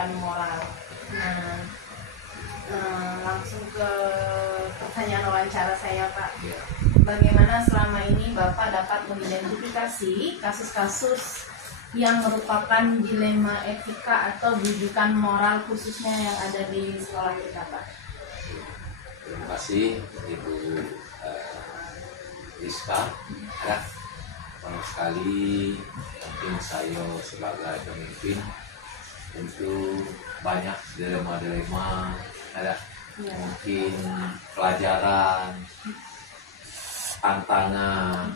kebajikan moral. Nah, langsung ke pertanyaan wawancara saya, Pak. Bagaimana selama ini Bapak dapat mengidentifikasi kasus-kasus yang merupakan dilema etika atau bidikan moral khususnya yang ada di sekolah kita, Pak? Terima kasih Ibu Rizka. Ya, banyak sekali mungkin saya sebagai pemimpin tentu banyak dilema-dilema, ada mungkin pelajaran, tantangan,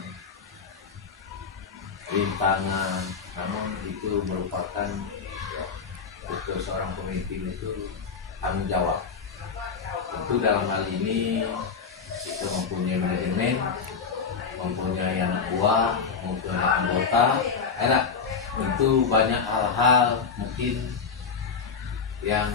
rintangan, namun itu merupakan untuk seorang pemimpin itu tanggung jawab. Tentu dalam hal ini kita mempunyai manajemen, mempunyai anak buah, mempunyai anggota, tentu banyak hal-hal mungkin yang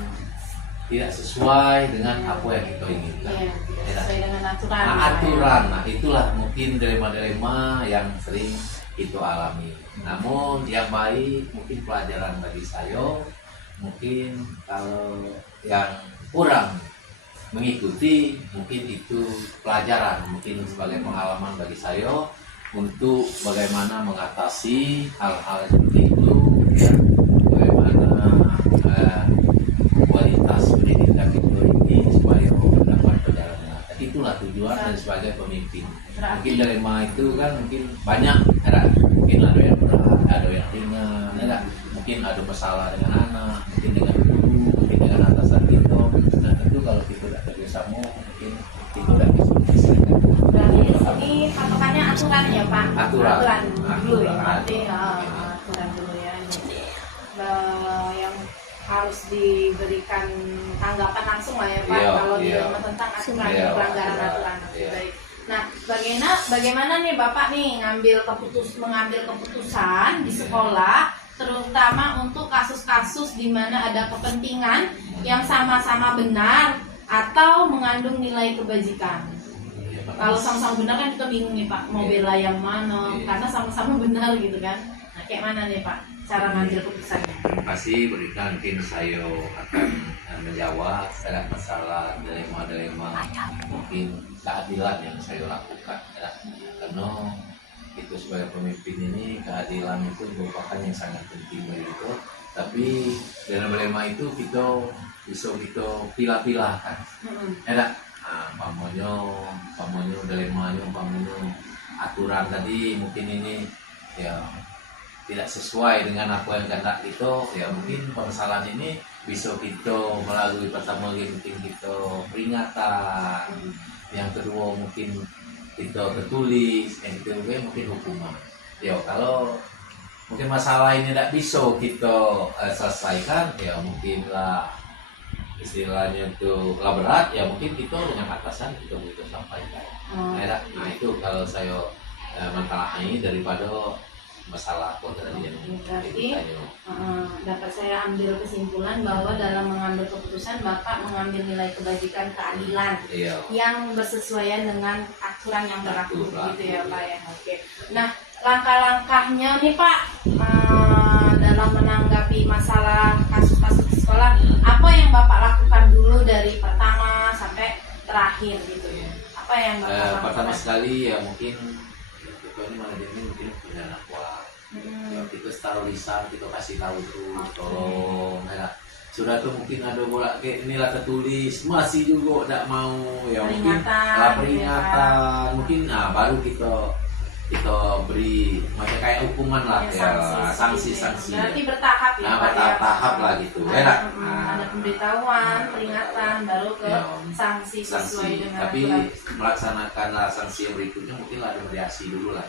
tidak sesuai dengan apa yang kita inginkan. Sesuai dengan aturan. Aturan, nah itulah mungkin dilema-dilema yang sering kita alami. Namun yang baik mungkin pelajaran bagi saya, mungkin kalau yang kurang mengikuti mungkin itu pelajaran, mungkin sebagai pengalaman bagi saya untuk bagaimana mengatasi hal-hal seperti itu, ya, bagaimana kualitas pendidikan itu ini supaya dapat berjalan dengan baik. Itulah tujuan dan sebagai pemimpin. Mungkin dilema itu kan mungkin banyak, mungkin ada yang berat, ada yang ringan, mungkin ada masalah dengan anak, mungkin dengan guru, mungkin dengan atasan kita. Nah itu kalau kita tidak kerjasama mungkin kita tidak bisa menyelesaikan. Berarti ini patokannya aturan ya, Pak? Aturan dulu ya, berarti aturan dulu ya. Yang harus diberikan tanggapan langsung lah ya, Pak, kalau dilema tentang aturan, pelanggaran aturan. Baik. Nah, bagaimana nih Bapak nih mengambil keputusan di sekolah, terutama untuk kasus-kasus di mana ada kepentingan yang sama-sama benar atau mengandung nilai kebajikan? Kalau sama-sama benar kan kita bingung nih, Pak, mau bela yang mana, karena sama-sama benar gitu kan. Nah, kayak mana nih, Pak, cara ngambil keputusannya? Terima kasih, berikan mungkin saya akan menjawab ada masalah dilema-dilema mungkin keadilan yang saya lakukan, ya. Karena itu sebagai pemimpin ini keadilan itu merupakan yang sangat penting bagi kita. Tapi dilema-dilema itu kita bisa kita pilah-pilahkan, ya. Pamanyo dilemanya, aturan tadi mungkin ini ya tidak sesuai dengan apa yang kehendak kita, ya mungkin permasalahan ini bisa kita melalui pertama mungkin kita peringatan, yang kedua mungkin kita tertulis, yang ketiga mungkin hukuman. Ya kalau mungkin masalah ini tidak bisa kita selesaikan, ya mungkinlah istilahnya itu lah berat, ya mungkin kita dengan atasan kita butuh sampaikan. Nah itu kalau saya mentelahi daripada masalah kontradiksi. Berarti dapat saya ambil kesimpulan bahwa dalam mengambil keputusan Bapak mengambil nilai kebajikan keadilan yang bersesuaian dengan aturan yang berlaku, gitu ya, Pak ya. Oke. Nah, langkah-langkahnya nih, Pak, dalam menanggapi masalah kasus-kasus di sekolah, apa yang Bapak lakukan dulu dari pertama sampai terakhir gitu ya? Apa yang Bapak lakukan? Pertama sekali ya mungkin kita ini manajemen mungkin punya anak buah. Ya, kita taruh lisan, kita kasih tahu tuh, tolong, ya. Sudah tuh mungkin ada bola kayak inilah tertulis, masih juga tidak mau, ya mungkin peringatan, mungkin baru kita beri macam kayak hukuman lah, ya sanksi-sanksi. Berarti bertahap ya, Pak, bertahap lah gitu, ya. Ada pemberitahuan, peringatan, baru ke sanksi sesuai dengan. Tapi melaksanakan sanksi yang berikutnya mungkin ada mediasi dulu lah.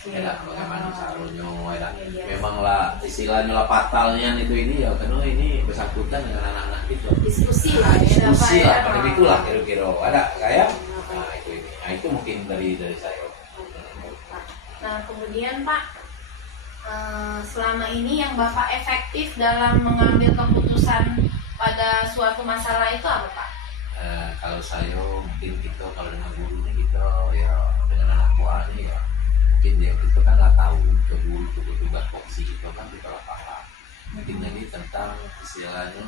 Bagaimana caranya, memanglah istilahnya lah fatalnya itu ini ya, karena ini bersangkutan dengan anak-anak itu. Diskusi lah, pada itulah kira-kira ada kayak. Nah itu ini, nah itu mungkin dari saya. Nah kemudian Pak, selama ini yang Bapak efektif dalam mengambil keputusan pada suatu masalah itu apa, Pak? Kalau saya mungkin kita kalau dengan gurunya kita ya dengan anak buahnya ya mungkin dia itu kan nggak tahu ke guru tugas fungsi kita kan kita lah paham. mungkin lagi tentang istilahnya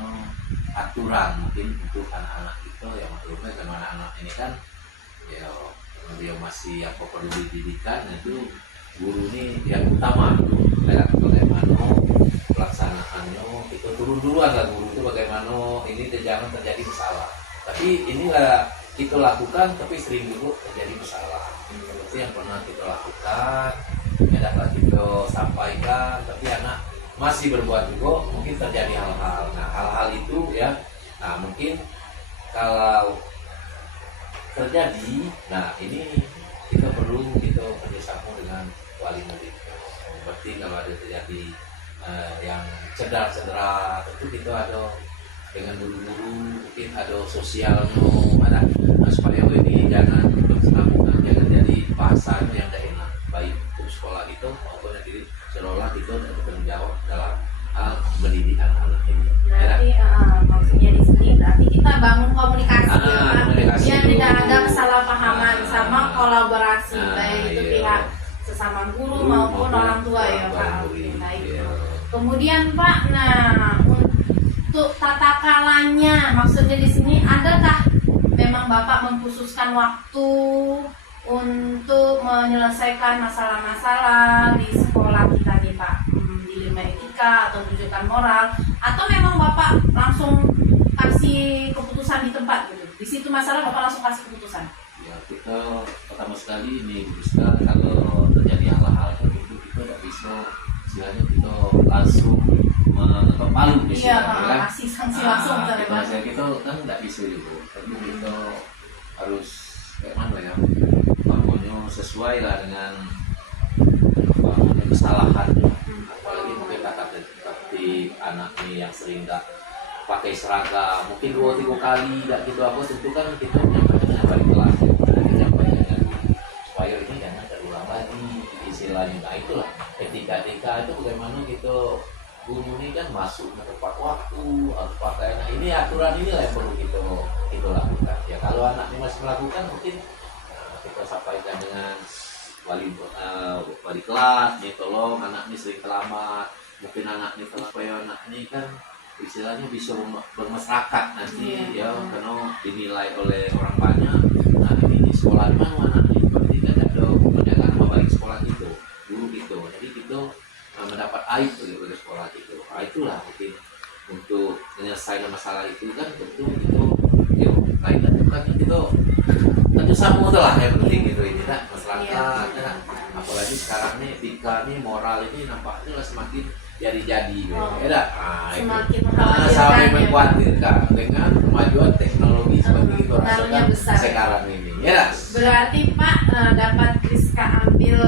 aturan mungkin untuk anak-anak itu yang maklumnya kan anak-anak ini kan ya dia masih apa perlu dididikan itu guru ini yang utama tuh kayak bagaimana pelaksanaannya itu turun duluan lah guru itu bagaimana ini jangan terjadi masalah, tapi inilah kita lakukan tapi sering juga terjadi masalah. Itu yang pernah kita lakukan ya dapat kita sampaikan tapi anak masih berbuat juga mungkin terjadi hal-hal. Nah hal-hal itu ya, nah mungkin kalau terjadi, nah ini kita perlu kita kerjasama dengan wali murid. Berarti kalau ada terjadi yang cedera-cedera, tentu kita ada dengan guru-guru, mungkin ada sosialnya, ada supaya ini jangan bersangkutan, jangan jadi bahasanya yang tidak enak, baik untuk sekolah itu maupun diri seolah kita dapat bertanggung jawab dalam hal mendidik anak-anak ini. Berarti maksudnya di sini berarti kita bangun komunikasi, komunikasi biar dulu. tidak ada kesalahpahaman sama kolaborasi baik itu iya. pihak sesama guru maupun orang tua ya Pak. Baik. Kemudian Pak, nah untuk tata kalanya, maksudnya di sini adakah memang Bapak mengkhususkan waktu untuk menyelesaikan masalah-masalah di sekolah kita nih Pak, di lima etika atau rujukan moral, atau memang Bapak langsung kasih keputusan di tempat gitu? Di situ masalah Bapak langsung kasih keputusan? Ya kita pertama sekali ini berusaha kalau terjadi hal-hal begitu kita tidak bisa istilahnya kita langsung mengetok palu di sini, kan? Kasih sanksi langsung kita kan tidak bisa juga, tapi kita harus kayak mana ya, pokoknya sesuai lah dengan kesalahan, apalagi mungkin kata tertib anak nih yang sering nggak pakai seragam, mungkin 2-3 kali tidak gitu apa, tentu kan kita menyampaikan balik kelas, menyampaikan supaya ini jangan terulang lagi istilahnya. Nah itulah etika-etika itu bagaimana kita guru ini kan masuk tepat waktu atau pakaian. Nah, ini aturan inilah yang perlu kita lakukan. Ya kalau anak ini masih melakukan mungkin kita sampaikan dengan wali kelas, nih tolong anak ini sering terlambat, mungkin anak ini supaya anak ini kan istilahnya bisa bermasyarakat nanti ya karena dinilai oleh orang banyak. Nah ini di sekolah mana anak ini berarti kan ada penjagaan nama baik sekolah itu dulu gitu, jadi kita mendapat aib dari sekolah itu. Nah, itulah mungkin untuk menyelesaikan masalah itu kan tentu itu ya lain dan bukan itu tentu sama lah yang penting gitu ini kan masyarakat kan. Apalagi sekarang nih etika nih moral ini nampaknya lah semakin jadi gitu. Semakin sampai mengkhawatirkan dengan kemajuan teknologi seperti itu rasakan besar sekarang ini ya. Berarti Pak dapat Rizka ambil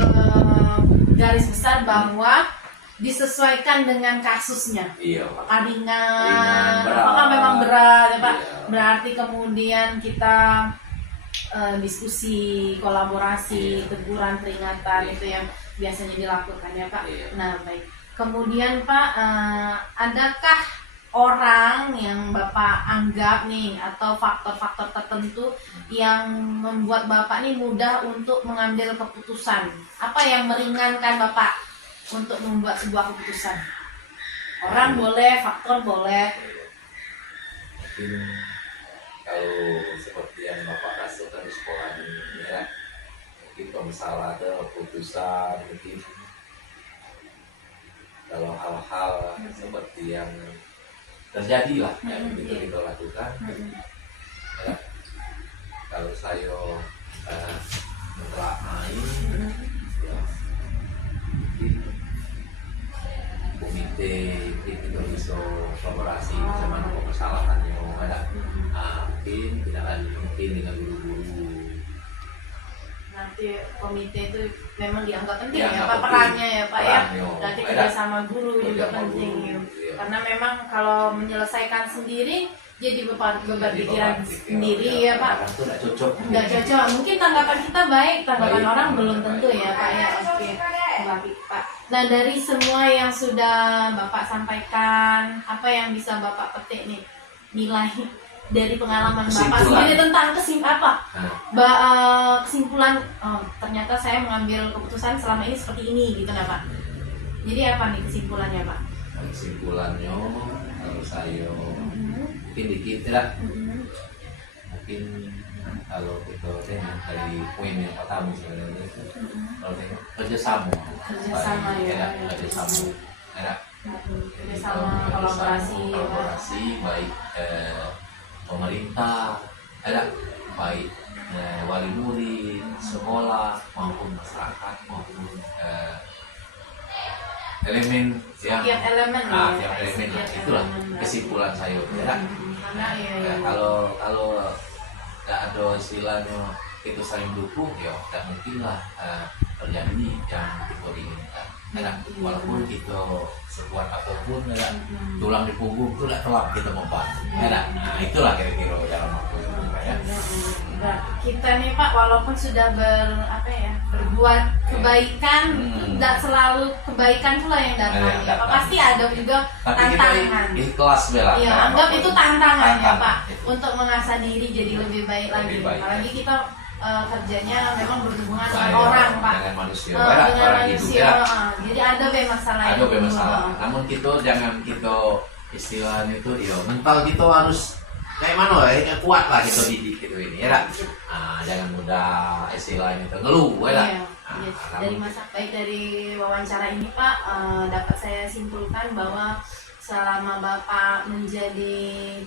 garis besar bahwa disesuaikan dengan kasusnya. Iya. Apakah ringan, apakah memang berat ya Pak? Iya. Berarti kemudian kita diskusi, kolaborasi, teguran, peringatan itu yang biasanya dilakukan ya Pak. Nah baik. Kemudian Pak, adakah orang yang Bapak anggap nih atau faktor-faktor tertentu yang membuat Bapak nih mudah untuk mengambil keputusan? Apa yang meringankan Bapak untuk membuat sebuah keputusan? Orang boleh, faktor boleh. Mungkin kalau seperti yang Bapak rasakan di sekolah ini ya, mungkin kalau misalnya ada keputusan mungkin kalau hal-hal seperti yang terjadi lah yang begitu kita lakukan ya, kalau saya menerangi ya mungkin komite kita bisa kolaborasi sama permasalahannya ada mungkin tidak lagi mungkin dengan guru-guru. Nanti komite itu memang dianggap penting ya, ya Pak, perannya ya Pak ya. Nanti kerja sama guru juga penting ya. Karena memang kalau menyelesaikan sendiri jadi beban pikiran sendiri ya Pak. Nggak cocok. Mungkin tanggapan kita baik, tanggapan orang belum tentu ya Pak ya. Oke, baik Pak. Nah dari semua yang sudah Bapak sampaikan, apa yang bisa Bapak petik nih nilai dari pengalaman Bapak sendiri tentang kesimpulan ternyata saya mengambil keputusan selama ini seperti ini gitu nah Pak. Jadi apa nih kesimpulannya Pak? kesimpulannya kalau saya mungkin dikit ya, mungkin kalau kita tengok dari poin yang pertama sebenarnya kalau tengok kerjasama ya, kerjasama kolaborasi baik pemerintah baik wali murid, sekolah maupun masyarakat maupun elemen yang tiap elemen itulah kesimpulan saya kalau nggak ada istilahnya itu saling dukung ya tidak mungkin lah terjadi yang kita inginkan walaupun kita sekuat apapun tulang di punggung itu tidak telap kita membantu nah itulah kira-kira dalam waktu ya. Kita nih Pak walaupun sudah berbuat kebaikan tidak selalu kebaikan pula yang datang ya Pak, pasti ada juga tantangan. Ikhlas bela. Ya, anggap itu tantangan ya Pak untuk mengasah diri jadi lebih baik lagi. Apalagi kita kerjanya memang berhubungan dengan orang Pak, dengan manusia, jadi ada masalah. Namun kita jangan kita istilahnya itu mental kita harus kayak mana ya kuat lah kita didik gitu ini ya jangan mudah istilahnya itu ngeluh ya. Dari wawancara ini Pak dapat saya simpulkan bahwa selama Bapak menjadi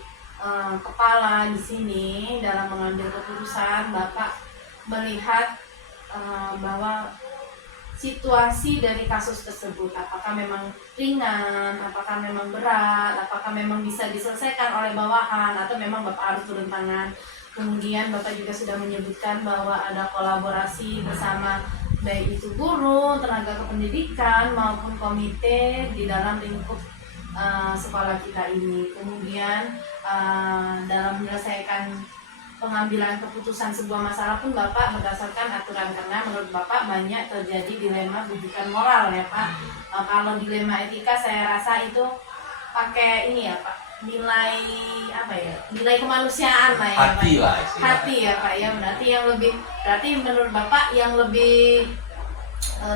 kepala di sini dalam mengambil keputusan, Bapak melihat bahwa situasi dari kasus tersebut apakah memang ringan, apakah memang berat, apakah memang bisa diselesaikan oleh bawahan atau memang Bapak harus turun tangan. Kemudian Bapak juga sudah menyebutkan bahwa ada kolaborasi bersama baik itu guru, tenaga kependidikan maupun komite di dalam lingkup sekolah kita ini. Kemudian dalam menyelesaikan pengambilan keputusan sebuah masalah pun Bapak berdasarkan aturan, karena menurut Bapak banyak terjadi dilema bujukan moral ya Pak. Kalau dilema etika saya rasa itu pakai ini ya Pak, nilai kemanusiaan lah ya Pak. Hati ya Pak ya, berarti menurut Bapak yang lebih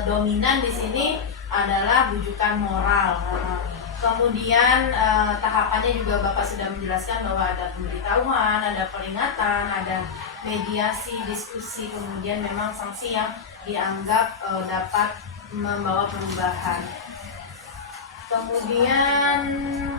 dominan di sini adalah bujukan moral. Kemudian tahapannya juga Bapak sudah menjelaskan bahwa ada pemberitahuan, ada peringatan, ada mediasi, diskusi, kemudian memang sanksi yang dianggap dapat membawa perubahan. Kemudian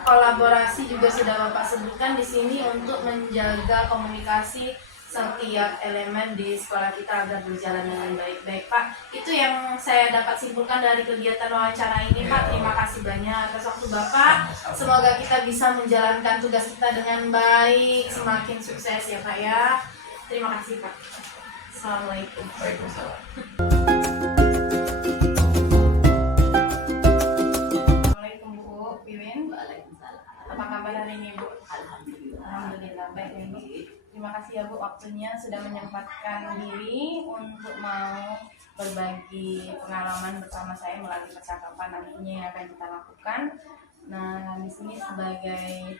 kolaborasi juga sudah Bapak sebutkan di sini untuk menjaga komunikasi setiap elemen di sekolah kita agar berjalan dengan baik-baik Pak. Itu yang saya dapat simpulkan dari kegiatan wawancara ini Pak. Terima kasih banyak atas waktu Bapak. Semoga kita bisa menjalankan tugas kita dengan baik, semakin sukses ya Pak ya. Terima kasih Pak. Assalamualaikum. Waalaikumsalam. Assalamualaikum Bu Wiwin. Waalaikumsalam. Apa kabar hari ini Bu? Alhamdulillah baik ini. Terima kasih ya Bu waktunya sudah menyempatkan diri untuk mau berbagi pengalaman bersama saya melalui percakapan nantinya yang akan kita lakukan. Nah, di sini sebagai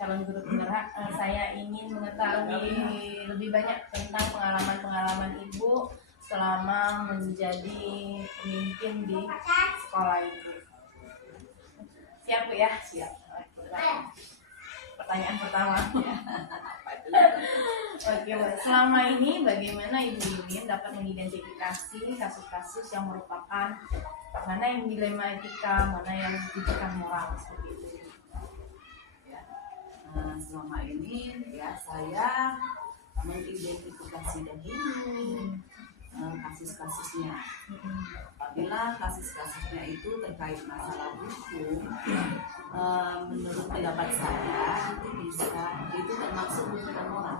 calon guru penggerak, saya ingin mengetahui lebih banyak tentang pengalaman-pengalaman Ibu selama menjadi pemimpin di sekolah Ibu. Siap Bu ya? Siap. Pertanyaan pertama. Oke, selama ini bagaimana Ibu Wiwin dapat mengidentifikasi kasus-kasus yang merupakan mana yang dilema etika, mana yang bujukan moral seperti itu? Selama ini ya saya mengidentifikasi dahulu kasus-kasusnya. Apabila kasus-kasusnya itu terkait masalah hukum, menurut pendapat saya itu termasuk bujukan moral.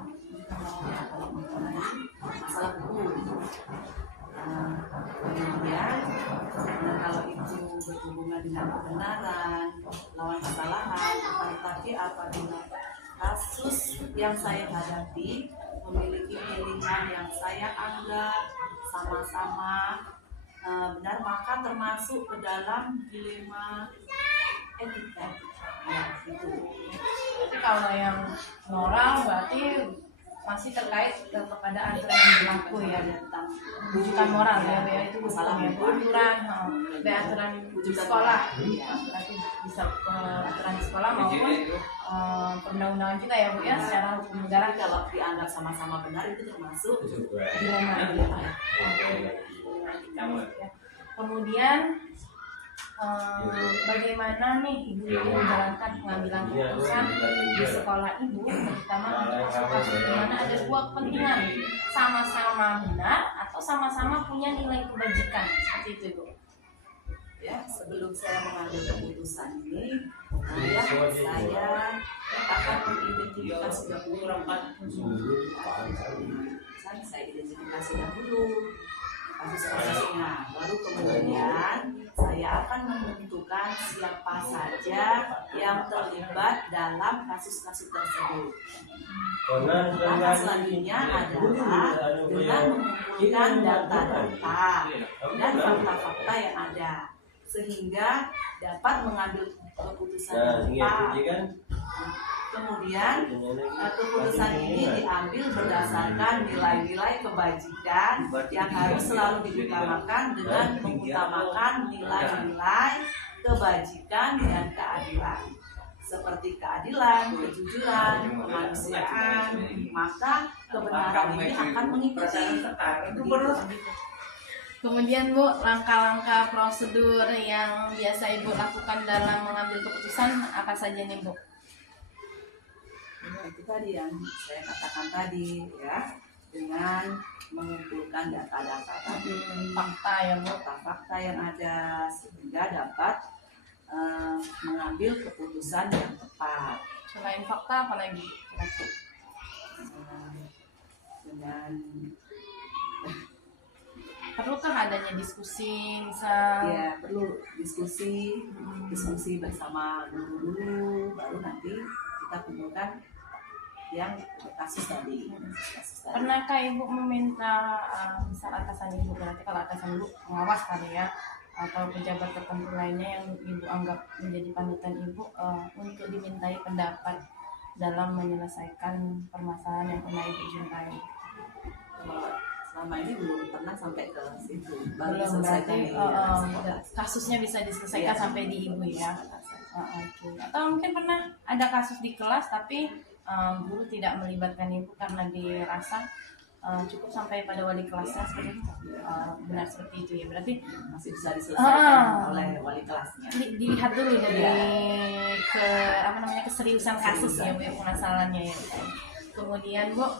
Ya, kalau mengenai masalah hukum. Kemudian kalau itu berhubungan dengan kebenaran, lawan kesalahan, tetapi apabila kasus yang saya hadapi memiliki pilihan yang saya anggap sama-sama benar, maka termasuk ke dalam dilema etika. Ya, itu. Tapi kalau yang moral berarti masih terkait kepada aturan yang berlaku ya, tentang bujukan moral ya, itu masalah aturan di sekolah berarti bisa aturan sekolah maupun perundang-undangan kita ya Bu ya, secara hukum negara. Kalau dianggap sama-sama benar itu termasuk Dilema ya Pak. Kemudian bagaimana nih Ibu ini menjalankan pengambilan keputusan di sekolah Ibu, terutama untuk kasus-kasus di mana ada dua kepentingan, sama-sama benar atau sama-sama punya nilai kebajikan, seperti itu Ibu. ya. Sebelum saya mengambil keputusan ini, saya akan mengidentifikasi dahulu saya identifikasi dahulu kasus-kasusnya, baru kemudian saya akan menentukan siapa saja yang terlibat dalam kasus-kasus tersebut. Langkah selanjutnya adalah dengan mengumpulkan data-data dan fakta-fakta yang ada, sehingga dapat mengambil keputusan yang tepat. Kemudian keputusan ini diambil berdasarkan nilai-nilai kebajikan yang harus selalu diutamakan dengan mengutamakan nilai-nilai kebajikan dan keadilan, seperti keadilan, kejujuran, kemanusiaan. Maka kebenaran ini akan mengikuti. Kemudian Bu, langkah-langkah prosedur yang biasa Ibu lakukan dalam mengambil keputusan apa saja nih Bu? Ya, itu tadi yang saya katakan tadi ya, dengan mengumpulkan data-data tadi, Fakta ya Bu. fakta-fakta yang ada, sehingga dapat mengambil keputusan yang tepat. Selain fakta apa lagi? Dengan Perlukah adanya diskusi misal? ya perlu diskusi bersama guru dulu, baru nanti kita kumpulkan yang kasus tadi. Pernahkah Ibu meminta misal atasan Ibu, berarti kalau atasan Ibu pengawas kali ya, atau pejabat tertentu lainnya yang Ibu anggap menjadi panutan Ibu untuk dimintai pendapat dalam menyelesaikan permasalahan yang pernah Ibu jumpai? Selama ini belum pernah sampai ke situ. Baru Belum, berarti selesai kasusnya bisa diselesaikan Iya. sampai di Ibu ya. Oke. Atau mungkin pernah ada kasus di kelas tapi guru tidak melibatkan Ibu karena dirasa cukup sampai pada wali kelasnya, seperti itu. Benar seperti itu ya. Berarti masih bisa diselesaikan oleh wali kelasnya. dilihat dulu dari keseriusan kasus ya Bu, ya, permasalahannya ya. Kemudian Bu,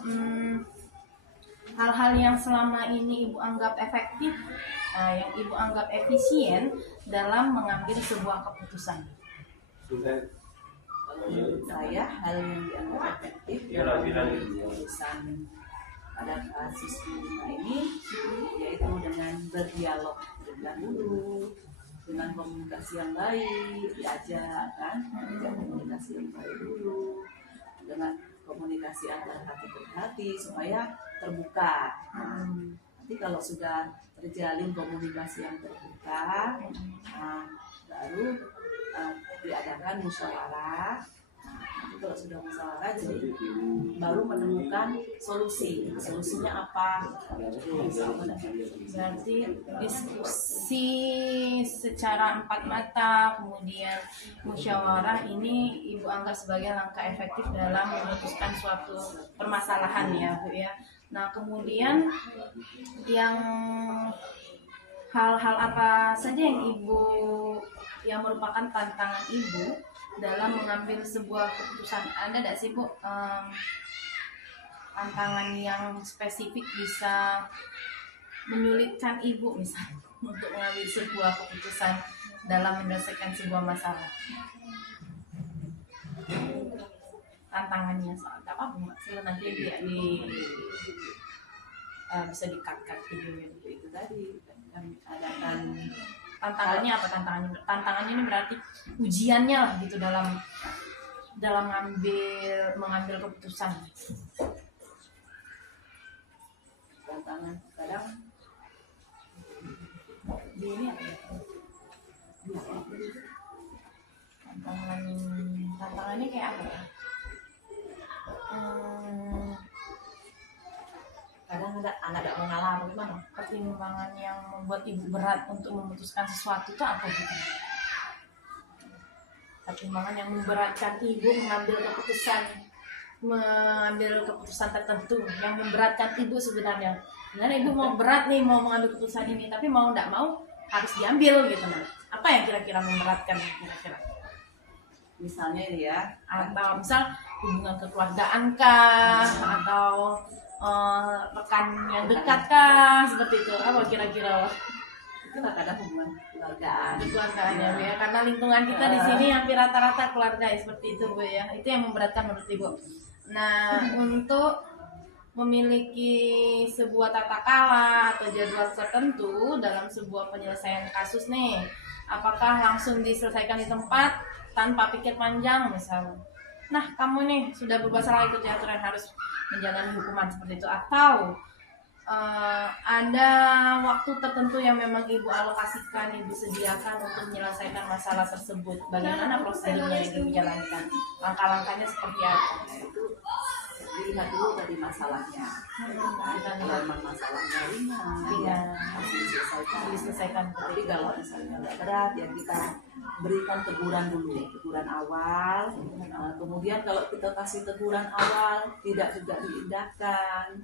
hal-hal yang selama ini Ibu anggap efektif, yang Ibu anggap efisien dalam mengambil sebuah keputusan. Saya hal yang dianggap efektif dalam keputusan pada kasus ini yaitu dengan berdialog terlebih dahulu, dengan komunikasi yang baik, diajak komunikasi yang baik dulu, dengan komunikasi antara hati ke hati supaya terbuka. Nanti kalau sudah terjalin komunikasi yang terbuka, baru diadakan musyawarah. Nanti kalau sudah musyawarah, jadi baru menemukan solusinya apa. Berarti diskusi secara empat mata, kemudian musyawarah ini Ibu anggap sebagai langkah efektif dalam memutuskan suatu permasalahan ya Bu ya. Nah kemudian yang hal-hal apa saja yang merupakan tantangan Ibu dalam mengambil sebuah keputusan? Ada tidak sih Bu tantangan yang spesifik bisa menyulitkan Ibu misalnya untuk mengambil sebuah keputusan dalam menyelesaikan sebuah masalah? Tantangannya soal apa Bu? Nanti bisa di-cut videonya Itu tadi kan ada kan tantangannya apa? Tantangannya ini berarti ujiannya lah gitu dalam mengambil keputusan. tantangan kadang Ini apa ya? Tantangannya kayak apa ya? kadang ada anak tidak mengalah bagaimana? Pertimbangan yang membuat Ibu berat untuk memutuskan sesuatu itu apa gitu? pertimbangan yang memberatkan ibu mengambil keputusan tertentu yang memberatkan ibu sebenarnya. Sebenarnya ibu mau berat nih mau mengambil keputusan ini, tapi mau tidak mau harus diambil gitu. Nah, apa yang kira-kira memberatkan kira-kira? Misalnya ini ya, Atau misal hubungan kekeluargaan kah, atau rekan yang dekat kah, seperti itu. Apa kira-kira? itu ada hubungan keluargaan. Keluarganya Bu ya, karena lingkungan kita di sini hampir rata-rata keluarga ya, seperti itu Bu ya. Itu yang memberatkan menurut Ibu. Nah, untuk memiliki sebuah tata kala atau jadwal tertentu dalam sebuah penyelesaian kasus nih, apakah langsung diselesaikan di tempat tanpa pikir panjang misalnya, nah kamu nih sudah berbuat salah, ikuti aturan, harus menjalani hukuman seperti itu, atau ada waktu tertentu yang memang ibu alokasikan, ibu sediakan untuk menyelesaikan masalah tersebut, bagaimana prosedurnya yang ibu jalankan, langkah-langkahnya seperti apa? Itu dilihat dulu dari masalahnya. Kalau memang masalahnya ringan, ya harus diselesaikan. Tapi kalau misalnya nggak berat, ya kita berikan teguran dulu, teguran awal. Kemudian kalau kita kasih teguran awal tidak juga diindahkan,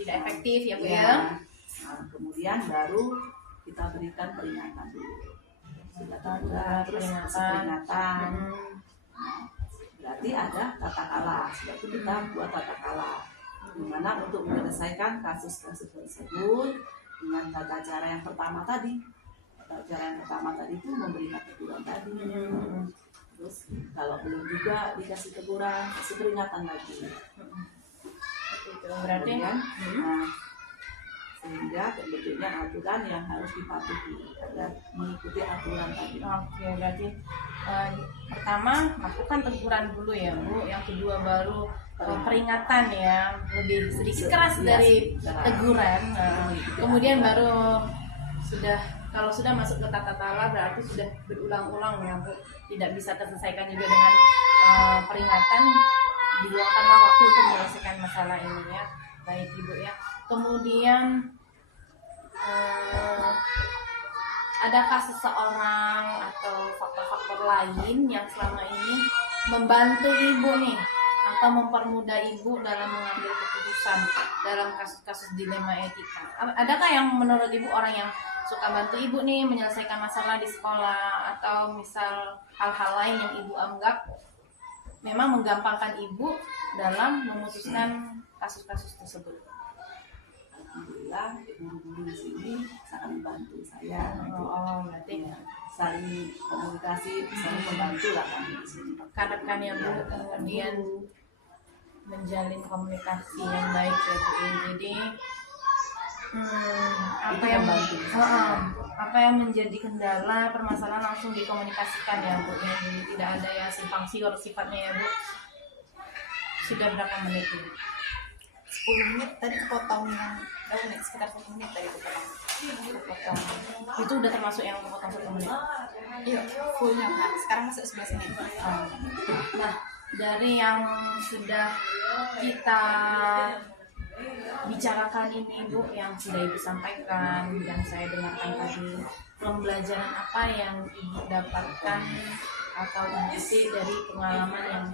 tidak efektif ya Bu ya. ya. Kemudian baru kita berikan peringatan dulu. Sudah teguran, terus peringatan. Berarti ada tata kala, sebab itu kita buat tata kala, dimana untuk menyelesaikan kasus-kasus tersebut dengan tata cara yang pertama tadi. Tata cara yang pertama tadi itu memberikan teguran tadi. Terus kalau belum juga dikasih teguran, kasih peringatan lagi. Itu berarti Kemudian, sehingga bentuknya aturan yang harus dipatuhi agar mengikuti aturan tadi. oke, berarti pertama lakukan teguran dulu ya Bu, yang kedua baru peringatan ya, lebih sedikit keras dari teguran. Kemudian baru kalau sudah masuk ke tata kala berarti sudah berulang-ulang ya Bu, tidak bisa terselesaikan juga dengan peringatan, diluangkanlah waktu untuk menyelesaikan masalah ini ya. Baik Ibu ya. Kemudian adakah seseorang atau faktor-faktor lain yang selama ini membantu Ibu nih atau mempermudah Ibu dalam mengambil keputusan dalam kasus-kasus dilema etika? Adakah yang menurut Ibu orang yang suka bantu Ibu nih menyelesaikan masalah di sekolah, atau misal hal-hal lain yang Ibu anggap memang menggampangkan Ibu dalam memutuskan kasus-kasus tersebut? Alhamdulillah, guru-guru di sini sangat membantu saya. Berarti Saling komunikasi, saling membantu lah kami di sini. rekan-rekan yang Bu kemudian menjalin komunikasi yang baik ya Bu. Jadi apa yang menjadi kendala permasalahan langsung dikomunikasikan ya Bu. Jadi tidak ada yang simpang siur sifatnya ya Bu. Sudah berapa menit Bu? 10 menit tadi kepotong yang menit, sekitar 1 menit tadi kepotong. Itu udah termasuk yang kepotong 1 menit? Iya, fullnya Kak. Sekarang masuk 11 menit. Nah, dari yang sudah kita bicarakan ini Bu, yang sudah Ibu sampaikan dan saya dengarkan tadi, pembelajaran apa yang Ibu dapatkan atau isi dari pengalaman yang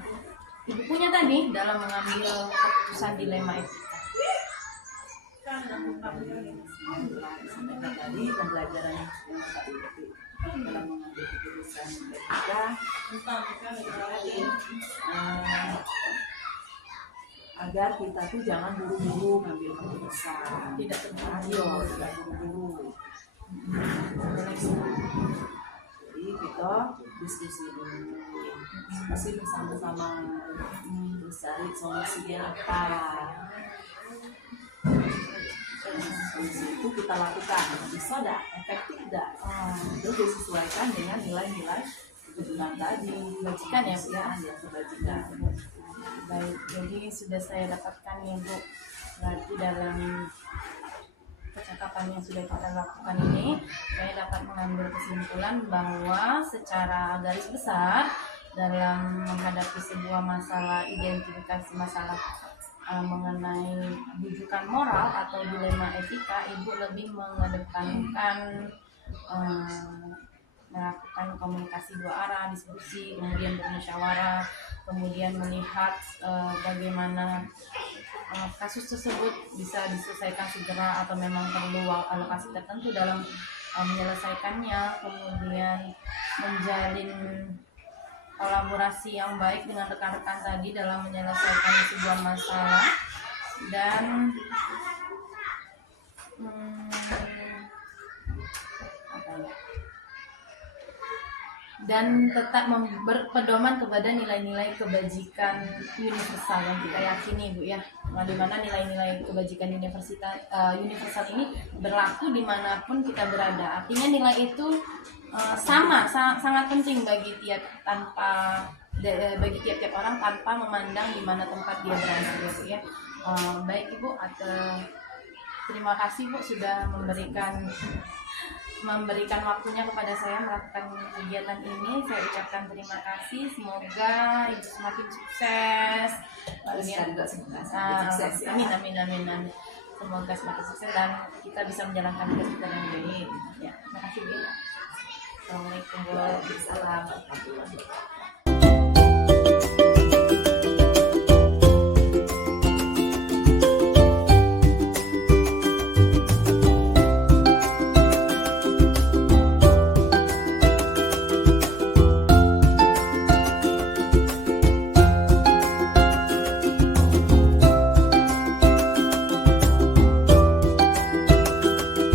Ibu punya tadi dalam mengambil keputusan dilema etika? Sampaikan tadi pembelajaran yang tadi dalam mengambil keputusan etika, agar kita tuh jangan buru-buru ngambil keputusan, tidak buru-buru. Jadi kita diskusi dulu, diskusi bersama-sama, terus cari solusinya apa. Solusi itu kita lakukan, bisa dah, efektif dah. Itu disesuaikan dengan nilai-nilai kebetulan tadi, Kebajikan ya Bu ya? Ya, kebajikan. Baik, jadi sudah saya dapatkan nih Bu, berarti dalam percakapan yang sudah kita lakukan ini, saya dapat mengambil kesimpulan bahwa secara garis besar dalam menghadapi sebuah masalah, identifikasi masalah mengenai rujukan moral atau dilema etika, Ibu lebih mengedepankan melakukan komunikasi dua arah, diskusi, kemudian bermusyawarah, kemudian melihat bagaimana kasus tersebut bisa diselesaikan segera atau memang perlu alokasi tertentu dalam menyelesaikannya, kemudian menjalin kolaborasi yang baik dengan rekan-rekan tadi dalam menyelesaikan sebuah masalah, dan dan tetap berpedoman kepada nilai-nilai kebajikan universal yang kita yakini, Bu ya, di mana nilai-nilai kebajikan universal ini berlaku dimanapun kita berada. Artinya nilai itu sangat penting bagi tiap-tiap orang tanpa memandang di mana tempat dia berada, Bu ya. Baik Ibu, terima kasih Bu sudah memberikan waktunya kepada saya melakukan kegiatan ini. Saya ucapkan terima kasih. Semoga Ibu semakin sukses. Amin. Semoga semakin sukses dan kita bisa menjalankan tugas kita dengan baik. Ya, terima kasih Bu. Assalamualaikum warahmatullahi wabarakatuh.